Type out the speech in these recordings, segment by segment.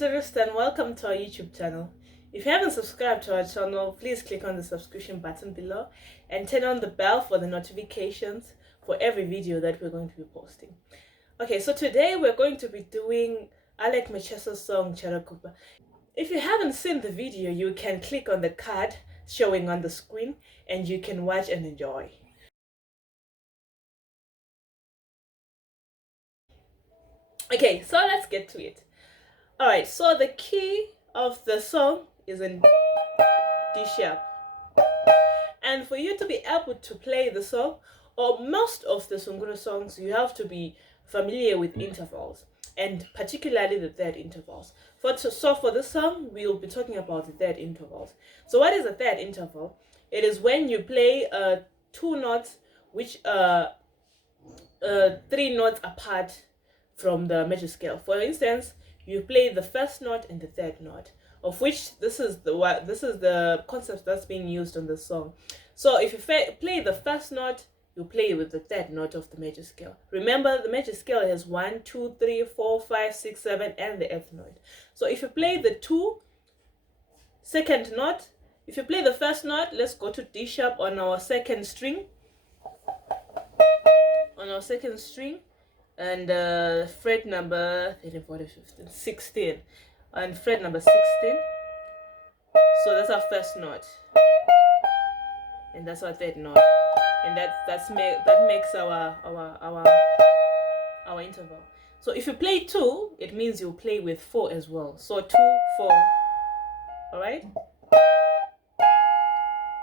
guitarist, and welcome to our YouTube channel. If you haven't subscribed to our channel, please click on the subscription button below and turn on the bell for the notifications for every video that we're going to be posting. Okay, so today we're going to be doing Aleck Macheso's song Charakupa. If you haven't seen the video, you can click on the card showing on the screen and you can watch and enjoy. Okay, so let's get to it. Alright, so the key of the song is in D sharp. And for you to be able to play the song, or most of the Sungura songs, you have to be familiar with intervals, and particularly the third intervals. So for this song, we'll be talking about the third intervals. So what is a third interval? It is when you play two notes which are 3 notes apart from the major scale. For instance, you play the first note and the third note, of which this is the concept that's being used on the song. So if you play the first note, you play with the third note of the major scale. Remember, the major scale has 1, 2, 3, 4, 5, 6, 7, and the eighth note. So if you play the second note, if you play the first note, let's go to D sharp on our second string. And fret number 13, 14, 15, 16, and fret number 16. So that's our first note, and that's our third note, and that makes our interval. So if you play 2, it means you'll play with 4 as well. So 2, 4. All right.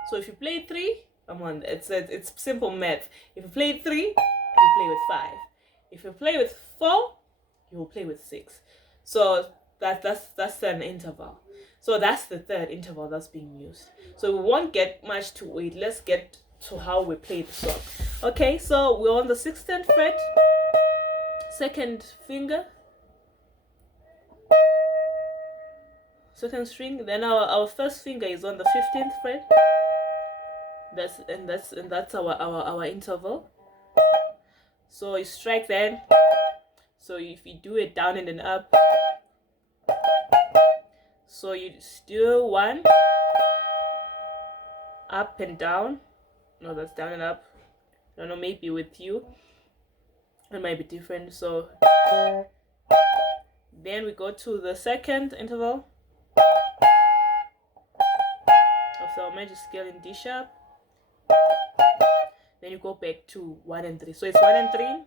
So if you play 3, come on, it's simple math. If you play 3, you play with 5. If you play with 4, you will play with 6. So that's an interval. So that's the third interval that's being used. So we won't get much to it. Let's get to how we play the song. Okay, so we're on the 16th fret, second finger, second string. Then our first finger is on the 15th fret. That's our interval. So you strike then. So if you do it down and then up, so you do 1 up and down. No, that's down and up. I don't know, maybe with you it might be different. So then we go to the second interval of our major scale in D sharp. Then you go back to 1 and 3. So it's 1 and 3,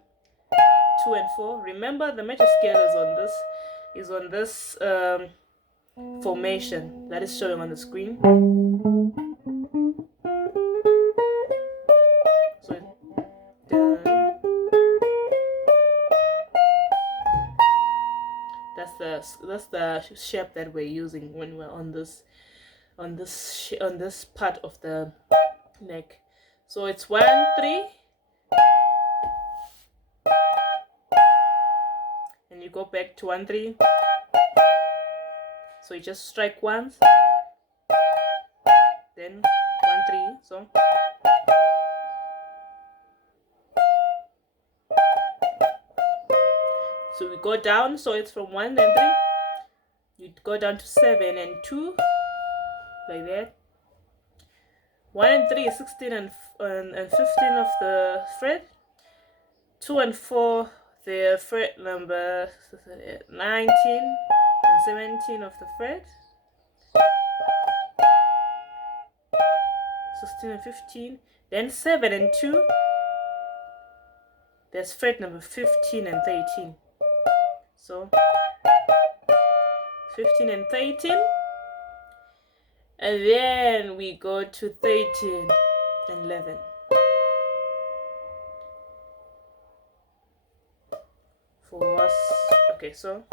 2 and 4. Remember, the major scale is on this formation that is showing on the screen. So that's the shape that we're using when we're on this part of the neck. So it's 1, 3, and you go back to 1, 3. So you just strike once, then 1, 3. So we go down. So it's from 1 and 3. You go down to 7 and 2, like that. 1 and 3 is 16 and 15 of the fret. 2 and 4, the fret number 19 and 17 of the fret. 16 and 15. Then 7 and 2, there's fret number 15 and 13. So 15 and 13. And then we go to 13 and 11. For us, okay, so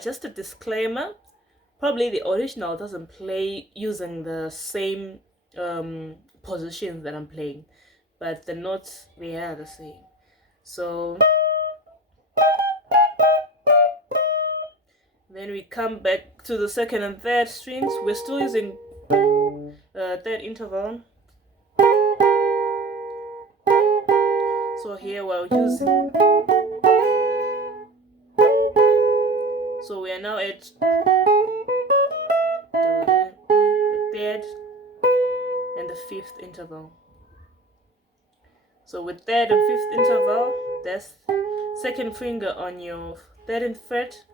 just a disclaimer, probably the original doesn't play using the same positions that I'm playing, but the notes, they are the same. So then we come back to the second and third strings. We're still using third interval. So here we're using So we are now at the third and the fifth interval. So with third and fifth interval, that's second finger on your 13th fret,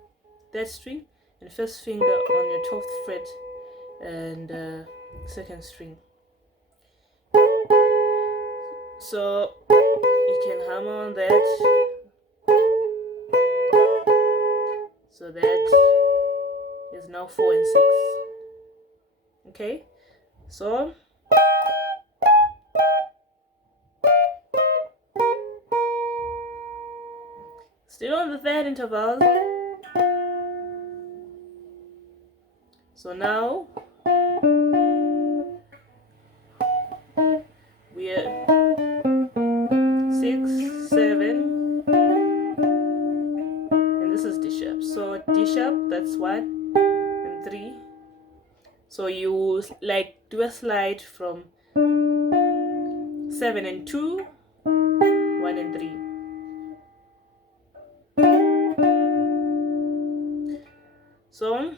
third string, and first finger on your 12th fret and second string. So you can hammer on that. So that is now 4 and 6. Okay, so still on the third interval. So now we are 6, 7, and this is D sharp. So D sharp, that's 1 and 3. So you like do a slide from 7 and 2, 1 and 3. So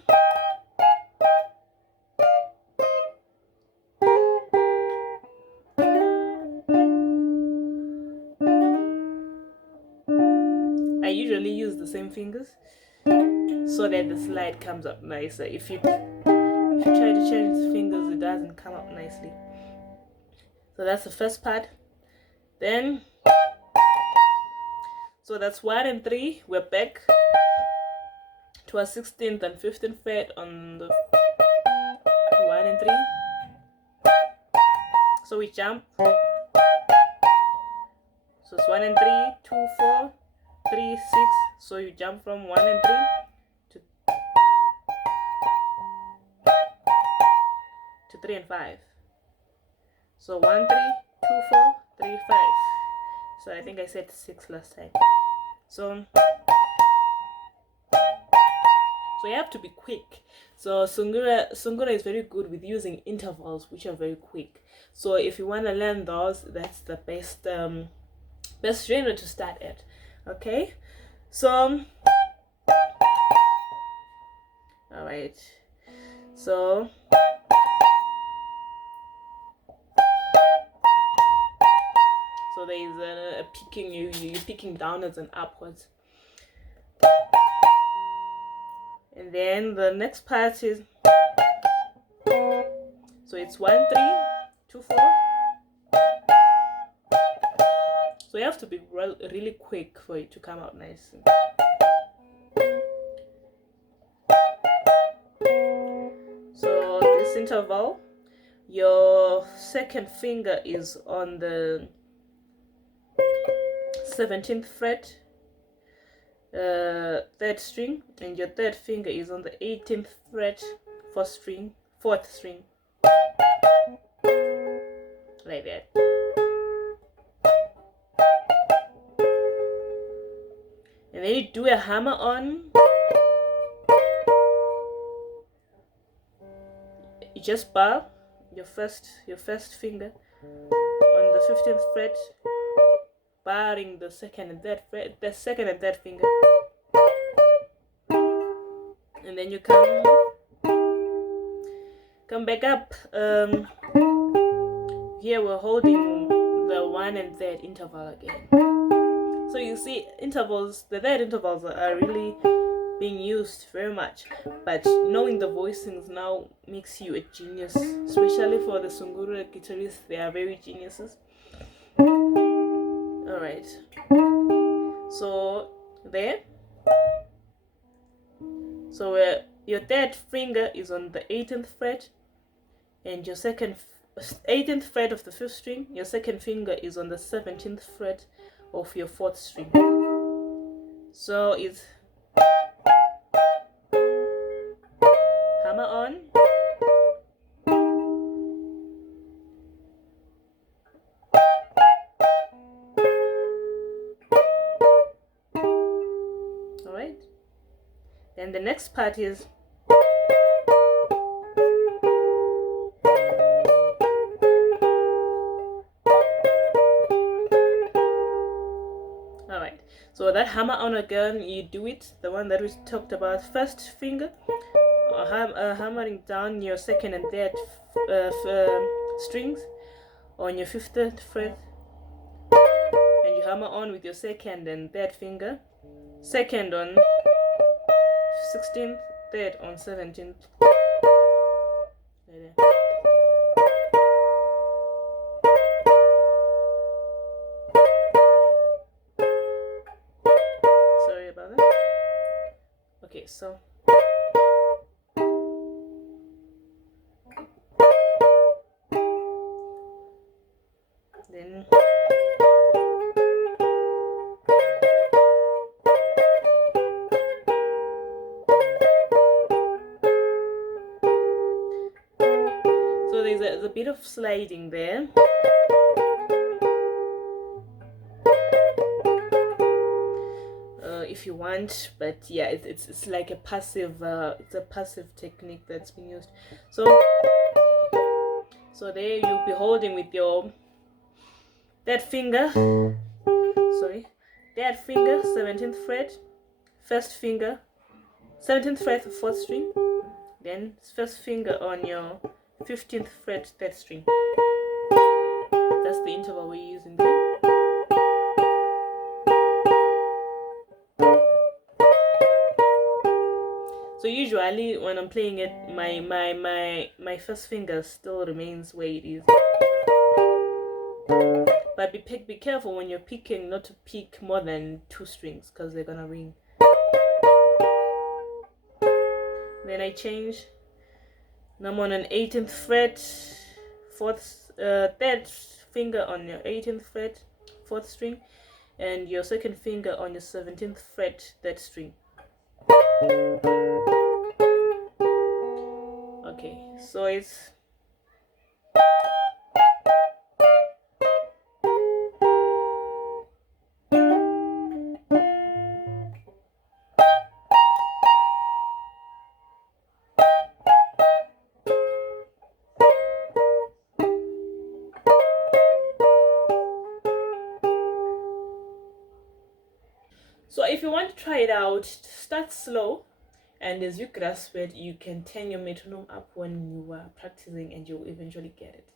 I usually use the same fingers so that the slide comes up nicer. If you try to change the fingers, it doesn't come up nicely. So that's the first part. Then, so that's 1 and 3. We're back to our 16th and 15th fret on the 1 and 3. So we jump. So it's 1 and 3, 2, 4, 3, 6. So you jump from 1 and 3 to 3 and 5. So 1, 3, 2, 4, 3, 5. So I think I said 6 last time. So you have to be quick. So Sungura is very good with using intervals which are very quick. So if you want to learn those, that's the best genre to start at. Okay, so all right, so there is a picking, you're picking downwards and upwards. And then the next part is, so it's 1, 3, 2, 4. So you have to be really quick for it to come out nice. So this interval, your second finger is on the 17th fret, third string, and your third finger is on the 18th fret, fourth string, like that. And then you do a hammer on. You just bar your first finger on the 15th fret, barring the second and third fret, the second and third finger, and then you come back up. Here we're holding the 1 and third interval again. So you see, the third intervals are really being used very much, but knowing the voicings now makes you a genius, especially for the Sungura guitarists. They are very geniuses. All right, so there, so your third finger is on the 18th fret, and your 18th fret of the 5th string. Your second finger is on the 17th fret of your 4th string. So it's hammer on, all right. Then the next part is So that hammer on again, you do it, the one that we talked about, first finger, hammering down your second and third strings on your 5th fret, and you hammer on with your second and third finger, second on 16th, third on 17th. Sorry about that. Okay, so then so there's a bit of sliding there. If you want, but yeah, it's like a passive it's a passive technique that's been used. So there you'll be holding with your third finger, 17th fret, first finger, 17th fret, 4th string, then first finger on your 15th fret, 3rd string. That's the interval we're using there. So usually when I'm playing it, my first finger still remains where it is. But be careful when you're picking not to pick more than 2 strings, because they're gonna ring. Then I change. Now I'm on an 18th fret, 3rd finger on your 18th fret, 4th string, and your second finger on your 17th fret, 3rd string. Okay, so it's so if you want to try it out, start slow, and as you grasp it, you can turn your metronome up when you are practicing, and you'll eventually get it.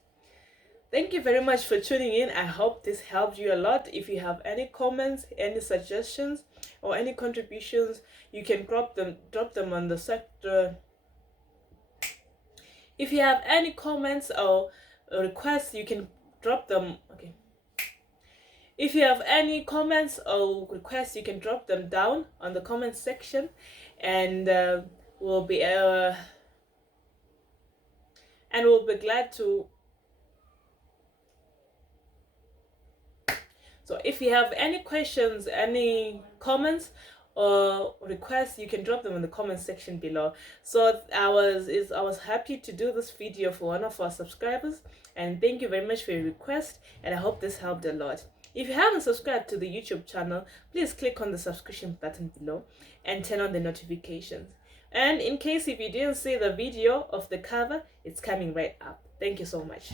Thank you very much for tuning in. I hope this helped you a lot. If you have any comments, any suggestions, or any contributions, you can drop them on the sector. If you have any comments or requests, you can drop them. Okay. If you have any comments or requests, you can drop them down on the comment section, and we'll be glad to. So if you have any questions, any comments or requests, you can drop them in the comment section below. So I was happy to do this video for one of our subscribers, and thank you very much for your request, and I hope this helped a lot. If you haven't subscribed to the YouTube channel, please click on the subscription button below and turn on the notifications. And in case if you didn't see the video of the cover, it's coming right up. Thank you so much.